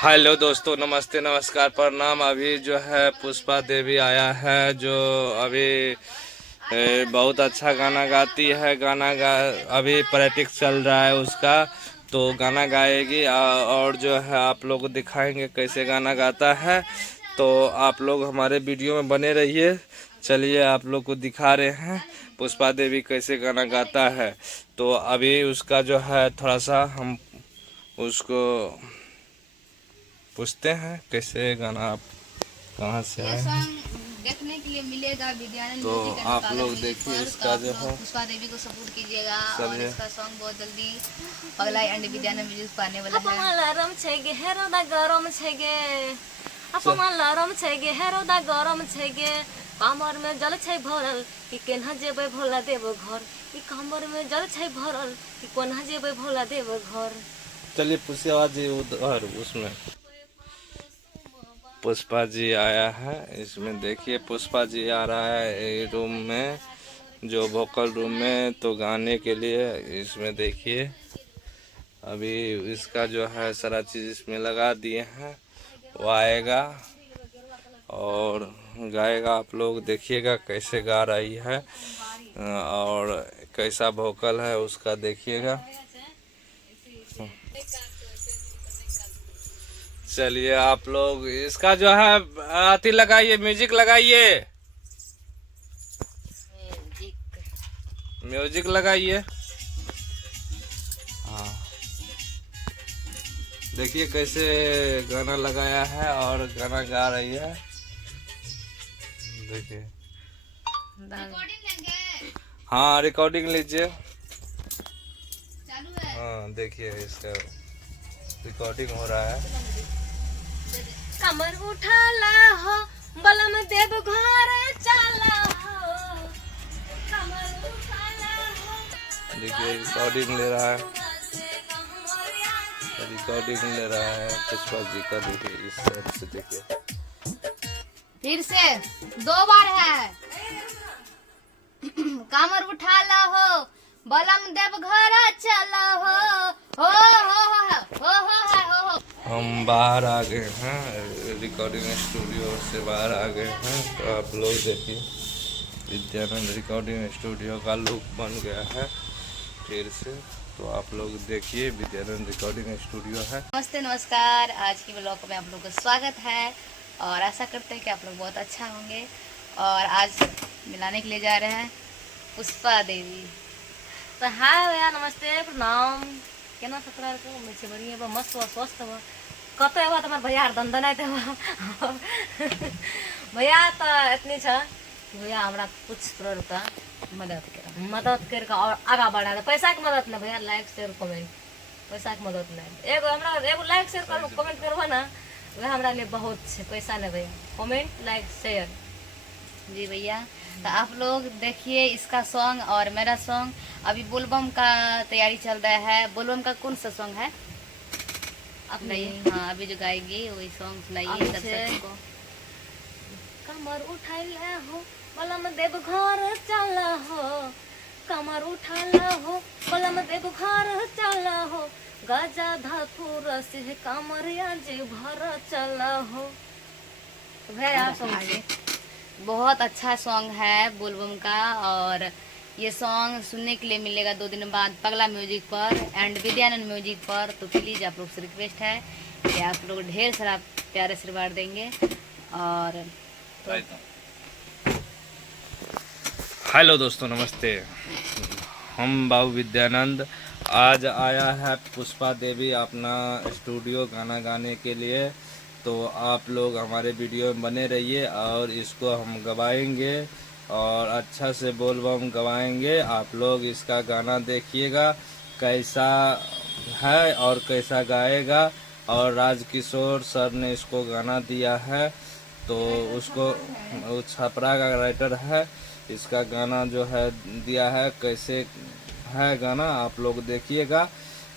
Hello दोस्तों, नमस्ते नमस्कार प्रणाम। अभी जो है पुष्पा देवी आया है, जो अभी बहुत अच्छा गाना गाती है। अभी प्रैक्टिस चल रहा है उसका, तो गाना गाएगी और जो है आप लोग को दिखाएंगे कैसे गाना गाता है। तो आप लोग हमारे वीडियो में बने रहिए। चलिए आप लोग को दिखा रहे हैं पुष्पा देवी कैसे गाना गाता है। तो अभी उसका जो है थोड़ा सा हम उसको पूछते हैं कैसे गाना, आप कहाँ से ये आए हैं। सॉन्ग देखने के लिए मिलेगा विद्यानंद तो म्यूजिक एंड आप पागल लोग म्यूजिक देखिए पर। तो इसका आप जो लोग है। पुष्पा देवी को सपोर्ट कीजिएगा और चलिए। इसका सॉन्ग बहुत जल्दी पगला एंड विद्यानंद म्यूजिक पर आने वाला है। अपमान छेगे हेरो दा गरम छेगे अपमान छेगे हेरो दा गरम छेगे कमर में जल छै भरल कि केना जेबै भोला देव घर कि कमर में जल छै भरल कि कोना जेबै भोला देव घर। चलिए पुष्पा जी उधर उसमें पुष्पा जी आया है। इसमें देखिए पुष्पा जी आ रहा है रूम में, जो वोकल रूम में, तो गाने के लिए। इसमें देखिए अभी इसका जो है सारा चीज़ इसमें लगा दिए हैं। वो आएगा और गाएगा। आप लोग देखिएगा कैसे गा रही है और कैसा वोकल है उसका देखिएगा। चलिए आप लोग इसका जो है अति लगाइए, म्यूजिक लगाइए, म्यूजिक लगाइए। हाँ, देखिए कैसे गाना लगाया है और गाना गा रही है। देखिए। हाँ, रिकॉर्डिंग लीजिए। चालू है। हाँ देखिए इसका रिकॉर्डिंग हो रहा है। कमर उठाला हो बलम देव घर चला हो कमर उठाला हो। देखिए रिकॉर्डिंग ले रहा है, रिकॉर्डिंग ले रहा है पुष्पा जी का। देखिए इस साइड से देखिए। फिर से 2 बार है। कमर उठा ला हो बलम देव घर चला हो हो। हम बाहर आ गए हैं, रिकॉर्डिंग स्टूडियो से बाहर आ गए हैं। तो आप लोग देखिए विद्यानंद रिकॉर्डिंग स्टूडियो का लुक बन गया है फिर से। तो आप लोग देखिए विद्यानंद रिकॉर्डिंग स्टूडियो है। नमस्ते नमस्कार, आज की ब्लॉग में आप लोग का स्वागत है और आशा करते हैं कि आप लोग बहुत अच्छा होंगे। और आज मिलाने के लिए जा रहे हैं पुष्पा देवी। तो हाय भैया, नमस्ते प्रणाम। केना सत्रह को मैं से बढ़िया बा, मस्त बा, स्वस्थ बा। कतो एबा तुम्हार भैया दंदन आते बा। भैया तो इतनी छ कि भैया हमरा कुछ रुपया मदद करके और आगा बढ़ा दे। पैसा के मदद ना भैया, लाइक शेयर कमेंट। पैसा के मदद नहीं, एगो हमरा एगो लाइक शेयर कर कमेंट करबो ना, वह हमरा लिए बहुत है। पैसा नहीं भैया, कमेंट लाइक शेयर। जी भैया, तो आप लोग देखिए इसका सॉन्ग और मेरा सॉन्ग। अभी बोलबम का तैयारी चल रहा है। बोलबम का कौन सा सॉन्ग है आप सुनाइए। हाँ, अभी जो गाएगी वही सॉन्ग सुनाइए दर्शकों को। कमर उठाइला हो बलम देव घर चला हो कमर उठाला हो बलम देव घर चला हो गजा धतुर से कमरिया जे भर चला हो। भैया समझिए, बहुत अच्छा सॉन्ग है बोलबम का। और ये सॉन्ग सुनने के लिए मिलेगा 2 दिन बाद पगला म्यूजिक पर एंड विद्यानंद म्यूजिक पर। तो प्लीज़ आप लोग से रिक्वेस्ट है कि आप लोग ढेर सारा प्यारे आशीर्वाद देंगे। और तो हेलो दोस्तों, नमस्ते। हम बाबू विद्यानंद आज आया है पुष्पा देवी अपना स्टूडियो गाना गाने के लिए। तो आप लोग हमारे वीडियो में बने रहिए और इसको हम गवाएंगे और अच्छा से बोल बम गवाएंगे। आप लोग इसका गाना देखिएगा कैसा है और कैसा गाएगा। और राजकिशोर सर ने इसको गाना दिया है, तो उसको वो छपरा का राइटर है। इसका गाना जो है दिया है, कैसे है गाना आप लोग देखिएगा।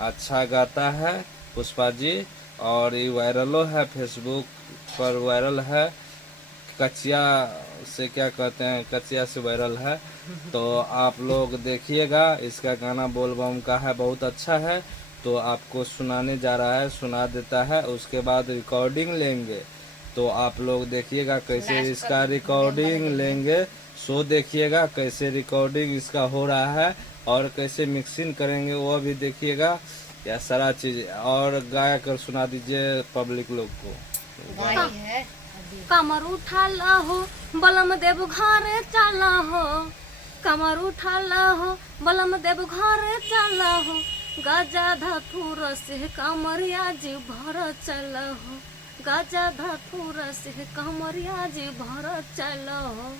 अच्छा गाता है पुष्पा जी और ये वायरलो है, फेसबुक पर वायरल है। कचिया से क्या कहते हैं, कचिया से वायरल है। तो आप लोग देखिएगा, इसका गाना बोल बम का है, बहुत अच्छा है। तो आपको सुनाने जा रहा है, सुना देता है। उसके बाद रिकॉर्डिंग लेंगे, तो आप लोग देखिएगा कैसे इसका रिकॉर्डिंग लेंगे। सो देखिएगा कैसे रिकॉर्डिंग इसका हो रहा है और कैसे मिक्सिंग करेंगे वो भी देखिएगा। या सारा चीज और गा कर सुना दीजिए पब्लिक लोग को। गाई है कमर उठाला हो बलम देव घरे चला हो, कमर उठाला हो बलम देव घरे चला हो, गजा धतूर से कमरिया जी भर चल हो, गजा धतूर से कमरिया जी भर चल हो।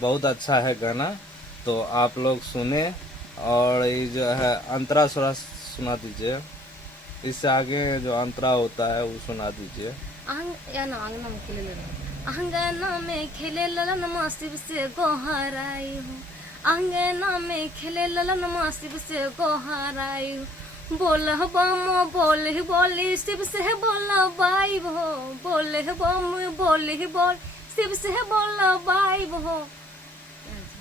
बहुत अच्छा है गाना, तो आप लोग सुने। और ये जो है अंतरा थोड़ा सुना दीजिए, इससे आगे जो अंतरा होता है वो सुना दीजिए। अंगना में खेले ललन मासिब से गोहराई हो, अंगना में खेले ललन मासिब से गोहराई हो, बोल बम बोली शिव से बोल बाई हो, बोल बम बोल शिव से बोल बाई हो।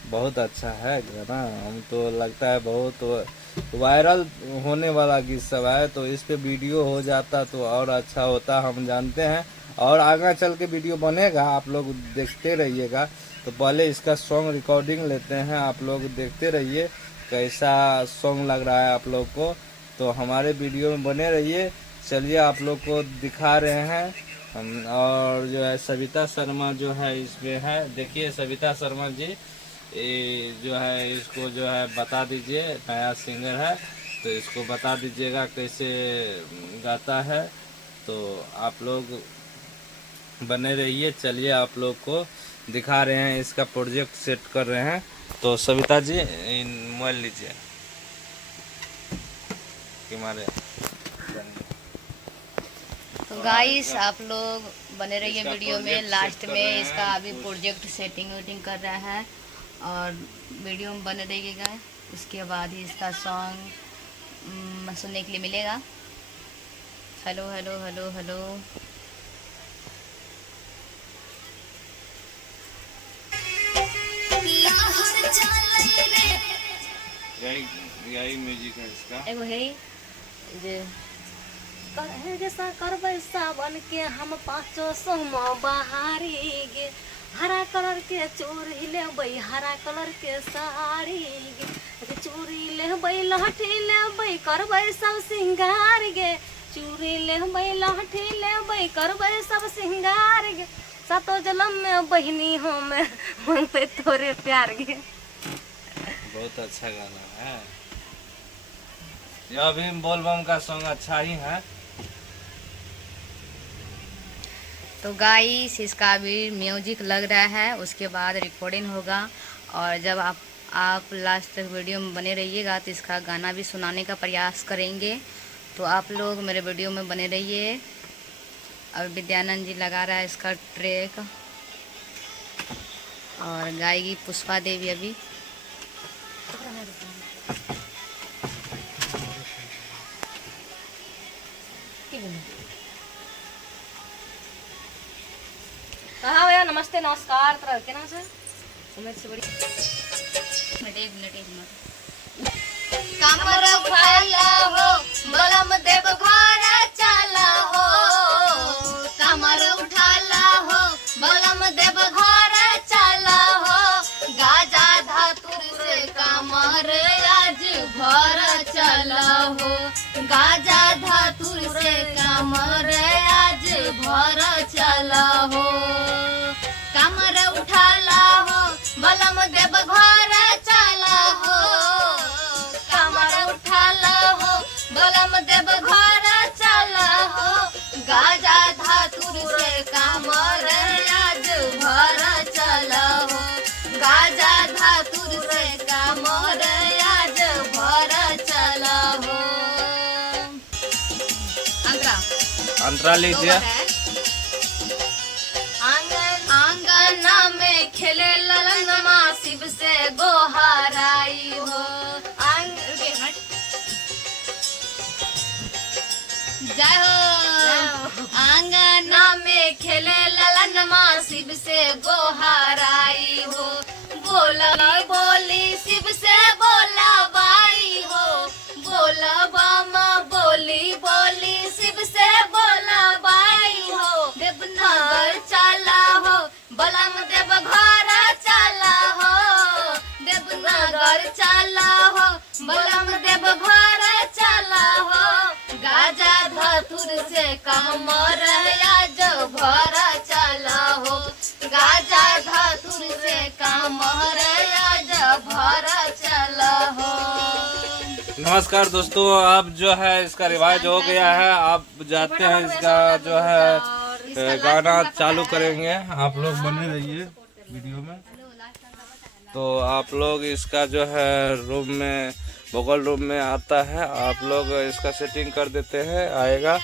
बहुत अच्छा है गाना, हम तो लगता है बहुत वायरल होने वाला गीत सब है। तो इस पे वीडियो हो जाता तो और अच्छा होता, हम जानते हैं। और आगे चल के वीडियो बनेगा, आप लोग देखते रहिएगा। तो पहले इसका सॉन्ग रिकॉर्डिंग लेते हैं, आप लोग देखते रहिए कैसा सॉन्ग लग रहा है आप लोग को। तो हमारे वीडियो में बने रहिए। चलिए आप लोग को दिखा रहे हैं हम। और जो है सविता शर्मा जो है इसमें है, देखिए सविता शर्मा जी ये जो है इसको जो है बता दीजिए, नया सिंगर है तो इसको बता दीजिएगा कैसे गाता है। तो आप लोग बने रहिए। चलिए आप लोग को दिखा रहे हैं, इसका प्रोजेक्ट सेट कर रहे हैं। तो सविता जी मोबाइल लीजिए हमारे। तो गाइस आप लोग बने रहिए वीडियो में, लास्ट में इसका अभी प्रोजेक्ट सेटिंग वेटिंग कर रहा है और वीडियो में बने रहिएगा। उसके बाद ही इसका सॉन्ग सुनने के लिए मिलेगा। Hello hello hello hello. यही म्यूजिक है इसका। एगो है जे जैसा करबै सावन के हम पाँचो सोमा बहारी गे, हरा कलर के चूड़ी लेबै, हरा कलर के साड़ी गे, चूड़ी लेबै लहठी लेबै करबै सब सिंगार गे, चूड़ी लेबै लहठी लेबै करबै सब सिंगार गे, सातो जन्म में बहिनी हो मैं मांगते तोरे प्यार गे। बहुत अच्छा गाना है, यह भी बोलबम का सॉन्ग अच्छा ही है। तो गाइस इसका भी म्यूजिक लग रहा है, उसके बाद रिकॉर्डिंग होगा। और जब आप लास्ट तक वीडियो में बने रहिएगा तो इसका गाना भी सुनाने का प्रयास करेंगे। तो आप लोग मेरे वीडियो में बने रहिए। अब विद्यानंद जी लगा रहा है इसका ट्रैक और गाएगी पुष्पा देवी अभी। हाँ भैया नमस्ते नमस्कार। तरह के नाम से उमेश से बड़ी एक मिनट कमर उठाला हो बलम देव घर चला हो, कमर उठाला हो बलम देव घर चला हो, गाजा धातुर से कमर आज भर चला हो, गाजा धातुर से कमर आज भर चला हो, कमर उठाला हो बलम देव घर चला हो, कमर उठाला हो बलम देव घर चला हो, गाजा धातुर से कमर आज भर चला हो, गाजा धातुर से कमर आज भर चला हो। अंतरा लीजिए। आंगना में खेले ललन माँ शिव से गोहराई हो, जय हो। आंगना में खेले ललन माँ शिव से गोहराई हो, बोला बोली शिव से बोला बाई हो, बोला बामा बोली से कमर आज भर चला हो, गाजा धतुर से कमर आज भर चला हो। नमस्कार दोस्तों, अब जो है इसका रिवाज हो गया है, आप जाते हैं इसका जो है गाना चालू करेंगे। आप लोग बने रहिए वीडियो में। तो आप लोग इसका जो है रूम में, बगल रूम में आता है, आप लोग इसका सेटिंग कर देते हैं, आएगा।